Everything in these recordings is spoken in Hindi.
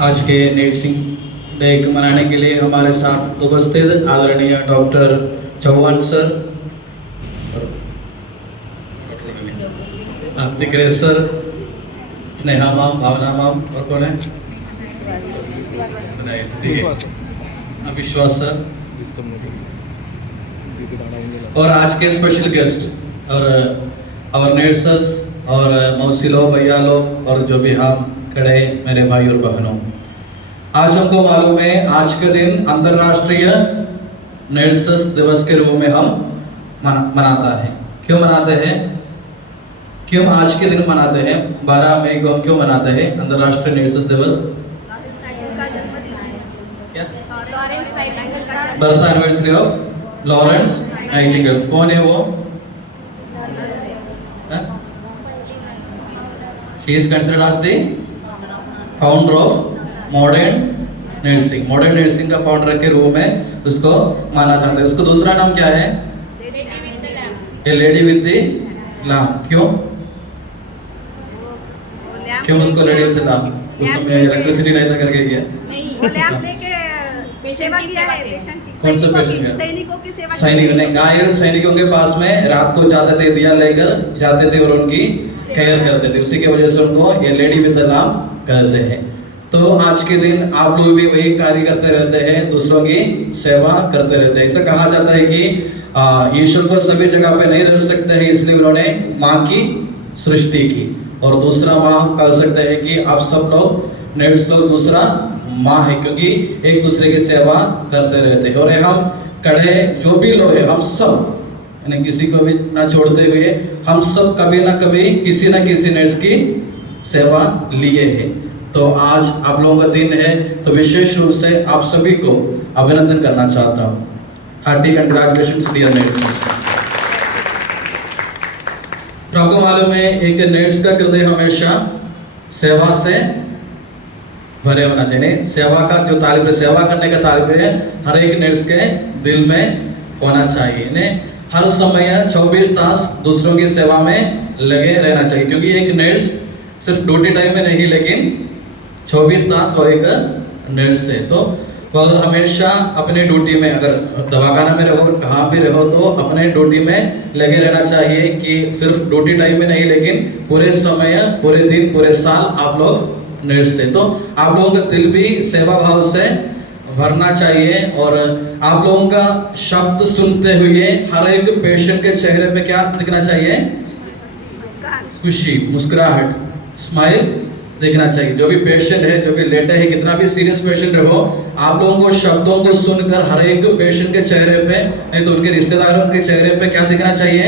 आज के नर्सिंग डे को मनाने के लिए हमारे साथ उपस्थित आदरणीय डॉक्टर चौहान सर, दिग्गज सर, स्नेहा मैम, भावना मैम और कौन है विश्वास सर और आज के स्पेशल गेस्ट और आवर नर्सेस और मौसी लोग, भैया लोग और जो भी हम खड़े मेरे भाई और बहनों, आज हमको मालूम है आज के दिन अंतर्राष्ट्रीय नर्सेस दिवस के रूप में हम मनाता है। क्यों मनाते हैं? क्यों आज के दिन मनाते हैं? 12 मई को हम क्यों मनाते हैं अंतर्राष्ट्रीय नर्सेस दिवस? Birth anniversary of Lawrence Nightingale. कौन है वो? She is considered as the founder of modern nursing। Modern nursing का फाउंडर के रूप में उसको माना जाता है। उसको दूसरा नाम क्या है? ए लेडी विद द लैम्प। क्यों क्यों उसको लेडी विद द लैम्प? उस समय इलेक्ट्रिसिटी नहीं था करके किया। कौन सा पेशेंट? सैनिकों ने गायर सैनिकों के पास में रात को जाते थे, दिया लेकर जाते थे और उनकी केयर करते थे। उसी की वजह से उनको ये लेडी विद द लैम्प कहते हैं। तो आज के दिन आप लोग भी वही कार्य करते रहते हैं, दूसरों की सेवा करते रहते हैं। ऐसा कहा जाता है कि ईश्वर को सभी जगह पे नहीं रह सकते हैं, इसलिए उन्होंने माँ की सृष्टि की। और दूसरा माँ कह सकते हैं कि आप सब लोग नर्स लोग दूसरा माँ है, क्योंकि एक दूसरे की सेवा करते रहते हैं। और हम कड़े जो भी लोग हैं, हम सब किसी को भी ना छोड़ते हुए हम सब कभी ना कभी किसी ना किसी नर्स की सेवा लिए हैं। तो आज आप लोगों का दिन है, तो विशेष रूप से आप सभी को अभिनंदन करना चाहता हूँ। Hearty congratulations dear nurses. आपको मालूम है एक नर्स का हृदय हमेशा सेवा से भरे होना चाहिए। सेवा का जो तालिब, सेवा करने का तालिब है हर एक नर्स के दिल में होना चाहिए। हर समय 24 तास दूसरों की सेवा में लगे रहना चाहिए, क्योंकि एक नर्स सिर्फ ड्यूटी टाइम में नहीं, लेकिन 24 तास वो एक नर्स है। तो वह हमेशा अपने ड्यूटी में, अगर दवाखाना में रहो, कहाँ भी रहो, तो अपने ड्यूटी में लगे रहना चाहिए कि सिर्फ ड्यूटी टाइम में नहीं, लेकिन पूरे समय, पूरे दिन, पूरे साल आप लोग नर्स है। तो आप लोगों का दिल भी सेवा भाव से भरना चाहिए। और आप लोगों का शब्द सुनते हुए हर एक पेशेंट के चेहरे पे क्या दिखना चाहिए? खुशी, मुस्कुराहट, स्माइल दिखना चाहिए। जो भी पेशेंट है, जो भी लेटे है, कितना भी सीरियस पेशेंट रहो, आप लोगों को शब्दों को सुनकर हर एक पेशेंट के चेहरे पे, नहीं तो उनके रिश्तेदारों के चेहरे पे क्या दिखना चाहिए?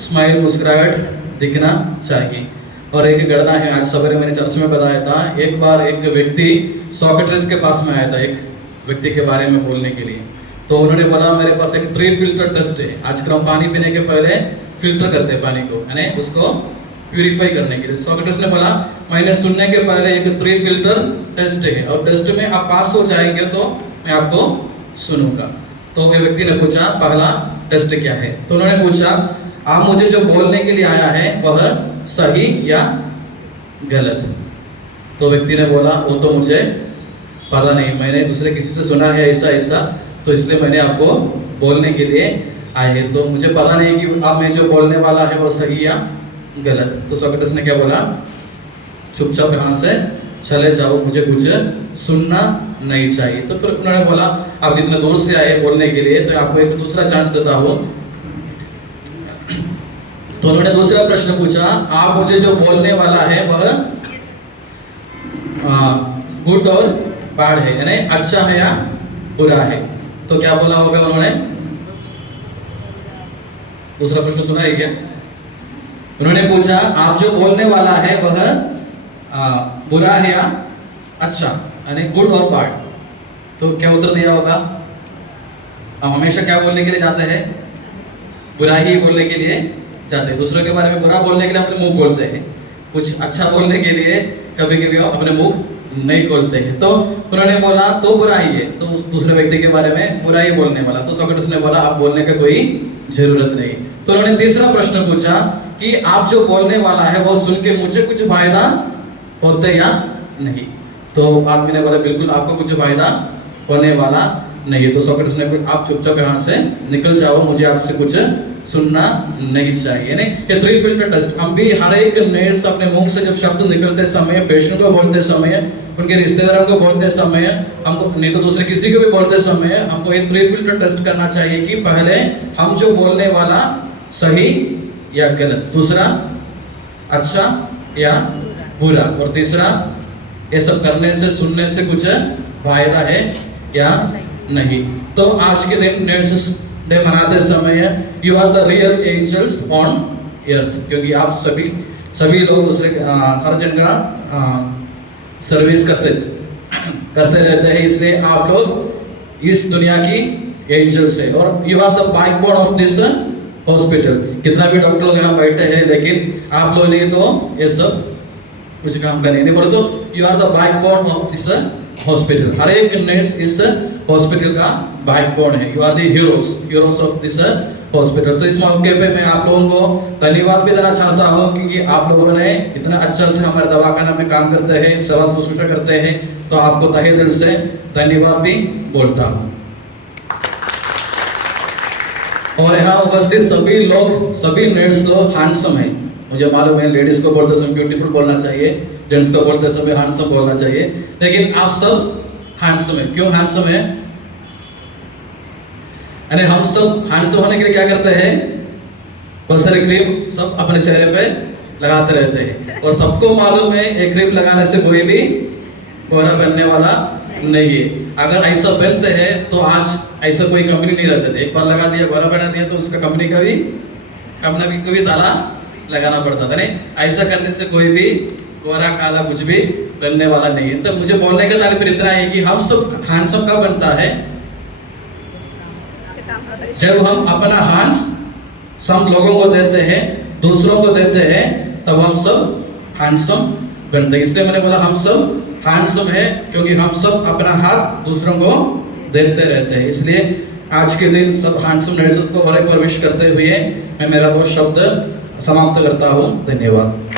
स्माइल, मुस्कुराहट दिखना चाहिए। और एक घटना है, आज सवेरे मैंने चर्च में बताया था। एक बार एक व्यक्ति सोक्रेटिस के पास में आया था एक व्यक्ति के बारे में बोलने के लिए। तो उन्होंने बोला मेरे पास एक 3 फिल्टर टेस्ट है। आजकल हम पानी पीने के पहले फिल्टर करते हैं पानी को, यानी उसको प्यूरिफाई करने के लिए। सोक्रेटिस ने बोला मैंने सुनने के पहले एक 3 फिल्टर टेस्ट है, और टेस्ट में आप पास हो जाएंगे तो मैं आपको सुनूंगा। तो वो व्यक्ति ने पूछा पहला टेस्ट क्या है? तो उन्होंने पूछा आप मुझे जो बोलने के लिए आया है वह सही या गलत? तो व्यक्ति ने बोला वो तो मुझे पता नहीं, मैंने दूसरे किसी से सुना है ऐसा ऐसा, तो इसलिए मैंने आपको बोलने के लिए आए हैं, तो मुझे पता नहीं कि आप मैं जो बोलने वाला है वो सही या गलत। तो सोक्रेटिस ने क्या बोला? चुपचाप यहाँ से चले जाओ, मुझे कुछ सुनना नहीं चाहिए। तो फिर उन्होंने बोला आप इतने दूर से आए बोलने के लिए, तो आपको एक दूसरा चांस देता हूँ। तो उन्होंने दूसरा प्रश्न पूछा आप मुझे जो बोलने वाला है वह गुड और बैड है, यानी अच्छा है या बुरा है? तो क्या बोला होगा उन्होंने? दूसरा प्रश्न सुना है क्या? उन्होंने पूछा आप जो बोलने वाला है वह बुरा है या अच्छा, यानी गुड और बैड। तो क्या उत्तर दिया होगा? हम हमेशा क्या बोलने के लिए जाते हैं? बुरा ही बोलने के लिए जाते हैं। दूसरों के बारे में बुरा बोलने के लिए अपने मुंह खोलते हैं, कुछ अच्छा बोलने के लिए कभी कभी अपने मुंह नहीं खोलते हैं। तो उन्होंने बोला तो बुरा ही है, तो उस दूसरे व्यक्ति के बारे में बुरा ही बोलने वाला। तो सोक्रेटिस ने बोला आप बोलने का कोई जरूरत नहीं। तो उन्होंने तीसरा प्रश्न पूछा कि आप जो बोलने वाला है वो सुन के मुझे कुछ फायदा होते या नहीं। तो आदमी ने बोला बिल्कुल आपको कुछ फायदा होने वाला नहीं। तो सोक्रेटिस ने बोला आप चुपचाप यहाँ से निकल जाओ, मुझे आपसे कुछ सुनना नहीं चाहिए। नहीं, ये 3 फिल्टर टेस्ट हम भी हर एक नर्स अपने मुंह से जब शब्द निकलते समय, पेशेंट को बोलते समय, उनके रिश्तेदारों को बोलते समय, हमको नहीं तो दूसरे किसी को भी बोलते समय हमको ये 3 फिल्टर टेस्ट करना चाहिए कि पहले हम जो बोलने वाला सही या गलत, दूसरा अच्छा या बुरा, और तीसरा ये सब करने से सुनने से कुछ फायदा है या नहीं। तो आज के दिन नर्सेस डे मनाते समय you are the real angels on earth, क्योंकि आप सभी लोग दूसरे हर जन का सर्विस करते रहते हैं, इसलिए आप लोग इस दुनिया की एंजल्स है। और you are the backbone of this hospital. कितना भी डॉक्टर लोग यहाँ बैठे हैं, लेकिन आप लोग नहीं तो ये सब कुछ काम करने नहीं बोले। तो you are the backbone of this hospital. हर एक नर्स इस हॉस्पिटल का बैकबोन है। You are the heroes of this hospital. तो इस मौके पे मैं आप लोगों को धन्यवाद भी देना चाहता हूँ, क्योंकि आप लोगों ने इतना अच्छा से हमारे दवाखाना में काम करते हैं, सेवा शुश्रूषा करते हैं, तो आपको तहे दिल से धन्यवाद भी बोलता हूँ। और यहाँ उपस्थित सभी लोग, सभी नर्स लोग हैंडसम है। मुझे मालूम है लेडीज को बोलते समय ब्यूटीफुल बोलना चाहिए, जेंट्स को बोलते समय हैंडसम बोलना चाहिए, लेकिन आप सब हैंडसम है। क्यों हैंडसम है? यानी हम सब हैंडसम होने के लिए क्या करते हैं? बहुत सारे क्रीम सब अपने चेहरे पे लगाते रहते हैं, और सबको मालूम है ये क्रीम लगाने से कोई भी गोरा बनने वाला नहीं है। अगर ऐसा बनते हैं तो आज ऐसा कोई कंपनी नहीं रहते थे। एक बार लगा दिया, गोरा बना दिया, तो उसका कंपनी का भी ताला लगाना पड़ता था। नहीं, ऐसा करने से कोई भी गोरा काला कुछ भी बनने वाला नहीं है। तो मुझे बोलने का तात्पर्य इतना है कि हम सब हैंडसम कब बनता है? जब हम अपना हैंड्स सब लोगों को देते हैं, दूसरों को देते हैं, तब हम सब हैंडसम बनते हैं। इसलिए मैंने बोला हम सब हैंडसम है, क्योंकि हम सब अपना हाथ दूसरों को देते रहते हैं। इसलिए आज के दिन सब हैंडसम नर्सेस को बड़े प्रवेश करते हुए मैं मेरा वो शब्द समाप्त करता हूँ। धन्यवाद।